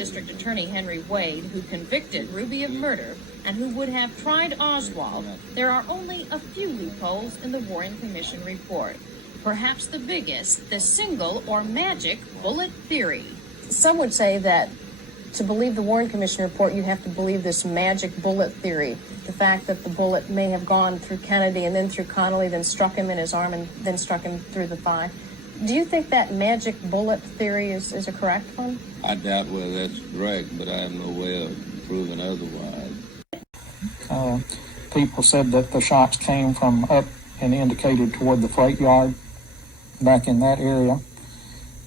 District Attorney Henry Wade, who convicted Ruby of murder and who would have tried Oswald, there are only a few loopholes in the Warren Commission report. Perhaps the biggest, the single or magic bullet theory. Some would say that to believe the Warren Commission report, you have to believe this magic bullet theory. The fact that the bullet may have gone through Kennedy and then through Connally, then struck him in his arm and then struck him through the thigh. Do you think that magic bullet theory is a correct one? I doubt whether that's correct, but I have no way of proving otherwise. People said that the shots came from up and indicated toward the freight yard back in that area.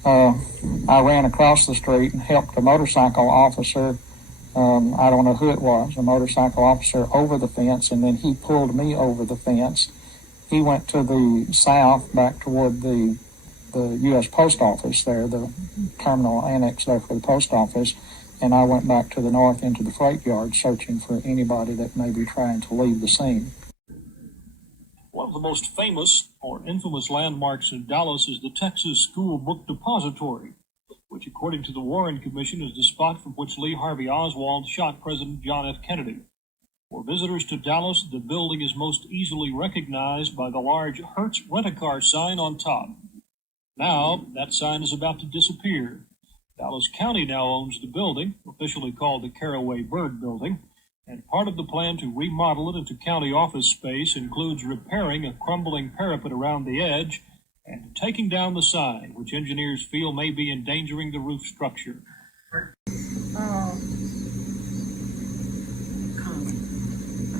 I ran across the street and helped a motorcycle officer, I don't know who it was, a motorcycle officer over the fence, and then he pulled me over the fence. He went to the south back toward the U.S. Post Office there, the terminal annex there for the post office, and I went back to the north into the freight yard searching for anybody that may be trying to leave the scene. One of the most famous or infamous landmarks in Dallas is the Texas School Book Depository, which, according to the Warren Commission, is the spot from which Lee Harvey Oswald shot President John F. Kennedy. For visitors to Dallas, the building is most easily recognized by the large Hertz Rent-A-Car sign on top. Now, that sign is about to disappear. Dallas County now owns the building, officially called the Caraway Bird Building, and part of the plan to remodel it into county office space includes repairing a crumbling parapet around the edge and taking down the sign, which engineers feel may be endangering the roof structure.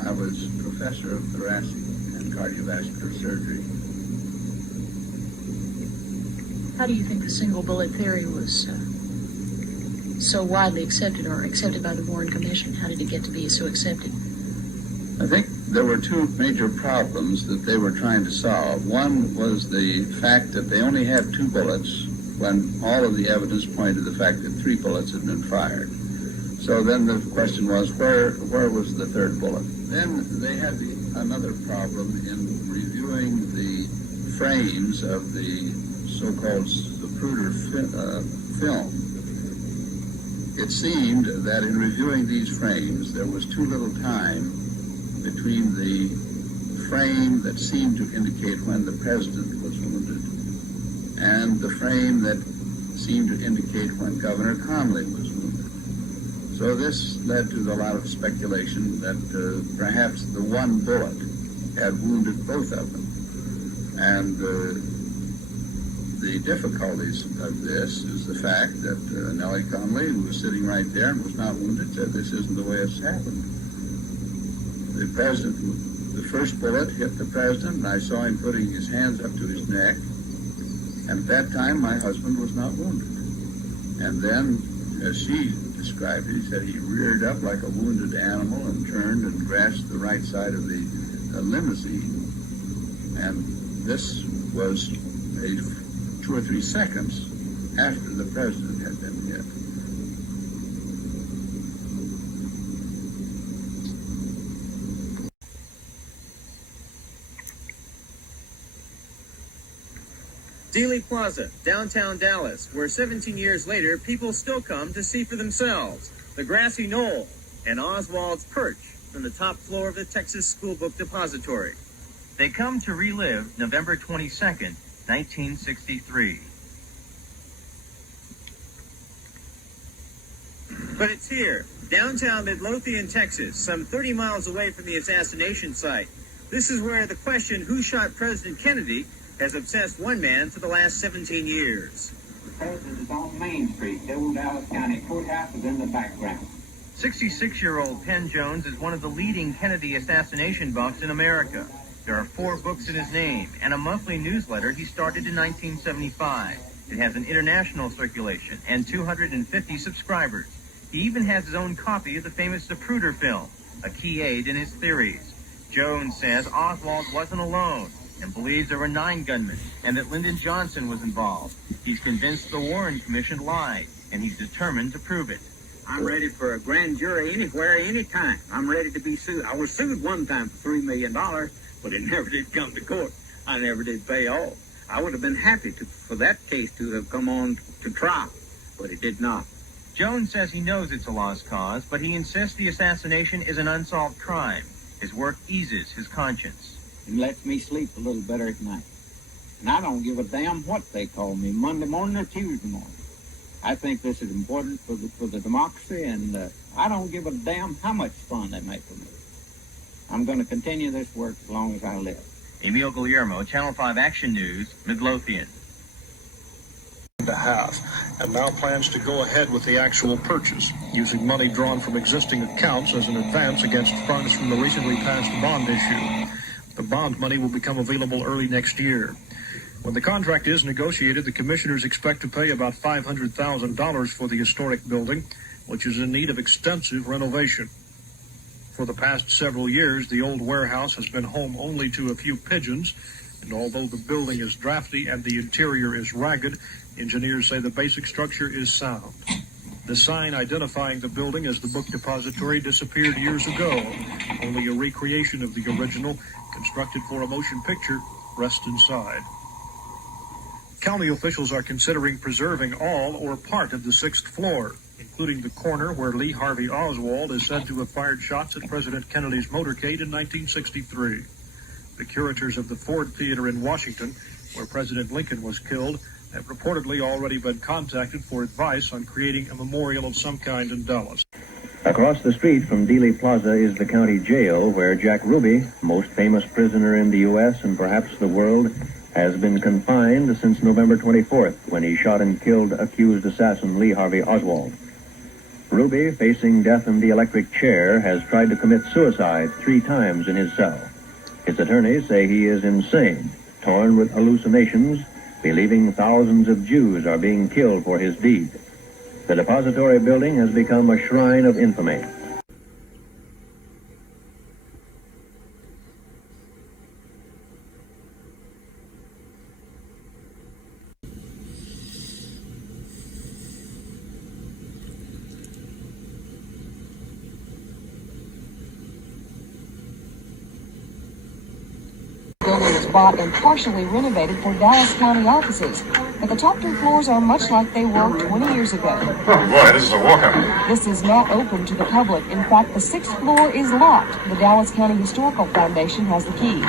I was professor of thoracic and cardiovascular surgery. How do you think the single bullet theory was so widely accepted, or accepted by the Warren Commission? How did it get to be so accepted? I think there were two major problems that they were trying to solve. One was the fact that they only had 2 bullets when all of the evidence pointed to the fact that 3 bullets had been fired. So then the question was, where was the 3rd bullet? Then they had another problem in reviewing the frames of the so-called Zapruder film. It seemed that in reviewing these frames, there was too little time between the frame that seemed to indicate when the president was wounded and the frame that seemed to indicate when Governor Connally was wounded. So this led to a lot of speculation that perhaps the 1 bullet had wounded both of them. And the difficulties of this is the fact that Nellie Connally, who was sitting right there and was not wounded, said this isn't the way it's happened. The president, the first bullet hit the president, and I saw him putting his hands up to his neck. And at that time, my husband was not wounded. And then, as she described it, he said he reared up like a wounded animal and turned and grasped the right side of the limousine. And this was 2 or 3 seconds after the president had been hit. Dealey Plaza, downtown Dallas, where 17 years later, people still come to see for themselves the grassy knoll and Oswald's perch from the top floor of the Texas School Book Depository. They come to relive November 22nd, 1963. But it's here, downtown Midlothian, Texas, some 30 miles away from the assassination site. This is where the question, who shot President Kennedy, has obsessed one man for the last 17 years. The president is on Main Street. The old Dallas County Courthouse is in the background. 66-year-old Penn Jones is one of the leading Kennedy assassination buffs in America. There are 4 books in his name and a monthly newsletter he started in 1975. It has an international circulation and 250 subscribers. He even has his own copy of the famous Zapruder film, a key aid in his theories. Jones says Oswald wasn't alone and believes there were 9 gunmen and that Lyndon Johnson was involved. He's convinced the Warren Commission lied, and he's determined to prove it. I'm ready for a grand jury anywhere, anytime. I'm ready to be sued. I was sued one time for $3 million, but it never did come to court. I never did pay off. I would have been happy for that case to have come on to trial, but it did not. Jones says he knows it's a lost cause, but he insists the assassination is an unsolved crime. His work eases his conscience. It lets me sleep a little better at night. And I don't give a damn what they call me, Monday morning or Tuesday morning. I think this is important for the democracy, and I don't give a damn how much fun they make for me. I'm going to continue this work as long as I live. Emil Guillermo, Channel 5 Action News, Midlothian. And now plans to go ahead with the actual purchase, using money drawn from existing accounts as an advance against funds from the recently passed bond issue. The bond money will become available early next year. When the contract is negotiated, the commissioners expect to pay about $500,000 for the historic building, which is in need of extensive renovation. For the past several years, the old warehouse has been home only to a few pigeons, and although the building is drafty and the interior is ragged, engineers say the basic structure is sound. The sign identifying the building as the book depository disappeared years ago. Only a recreation of the original, constructed for a motion picture, rests inside. County officials are considering preserving all or part of the 6th floor, including the corner where Lee Harvey Oswald is said to have fired shots at President Kennedy's motorcade in 1963. The curators of the Ford Theater in Washington, where President Lincoln was killed, have reportedly already been contacted for advice on creating a memorial of some kind in Dallas. Across the street from Dealey Plaza is the county jail where Jack Ruby, most famous prisoner in the U.S. and perhaps the world, has been confined since November 24th, when he shot and killed accused assassin Lee Harvey Oswald. Ruby, facing death in the electric chair, has tried to commit suicide 3 times in his cell. His attorneys say he is insane, torn with hallucinations, believing thousands of Jews are being killed for his deed. The depository building has become a shrine of infamy. The building was bought and partially renovated for Dallas County offices, but the top 2 floors are much like they were 20 years ago. Oh boy, this is a walkout. This is not open to the public. In fact, the 6th floor is locked. The Dallas County Historical Foundation has the key.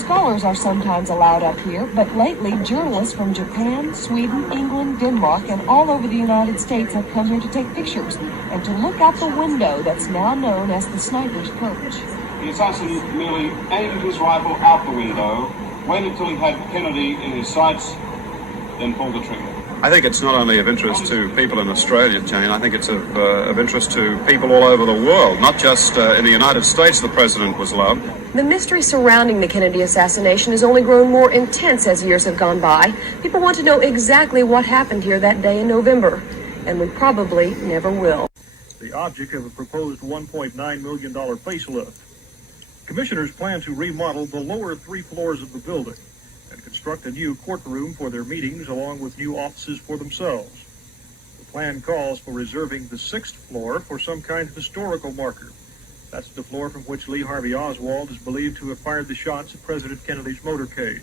Scholars are sometimes allowed up here, but lately journalists from Japan, Sweden, England, Denmark, and all over the United States have come here to take pictures and to look out the window that's now known as the Sniper's Perch. The assassin merely aimed his rifle out the window, waited till he had Kennedy in his sights, then pulled the trigger. I think it's not only of interest to people in Australia, Jane. I think it's of interest to people all over the world, not just in the United States the president was loved. The mystery surrounding the Kennedy assassination has only grown more intense as years have gone by. People want to know exactly what happened here that day in November, and we probably never will. The object of a proposed $1.9 million facelift. Commissioners plan to remodel the lower 3 floors of the building and construct a new courtroom for their meetings along with new offices for themselves. The plan calls for reserving the 6th floor for some kind of historical marker. That's the floor from which Lee Harvey Oswald is believed to have fired the shots at President Kennedy's motorcade.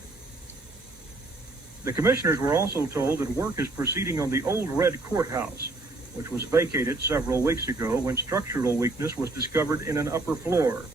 The commissioners were also told that work is proceeding on the old red courthouse, which was vacated several weeks ago when structural weakness was discovered in an upper floor.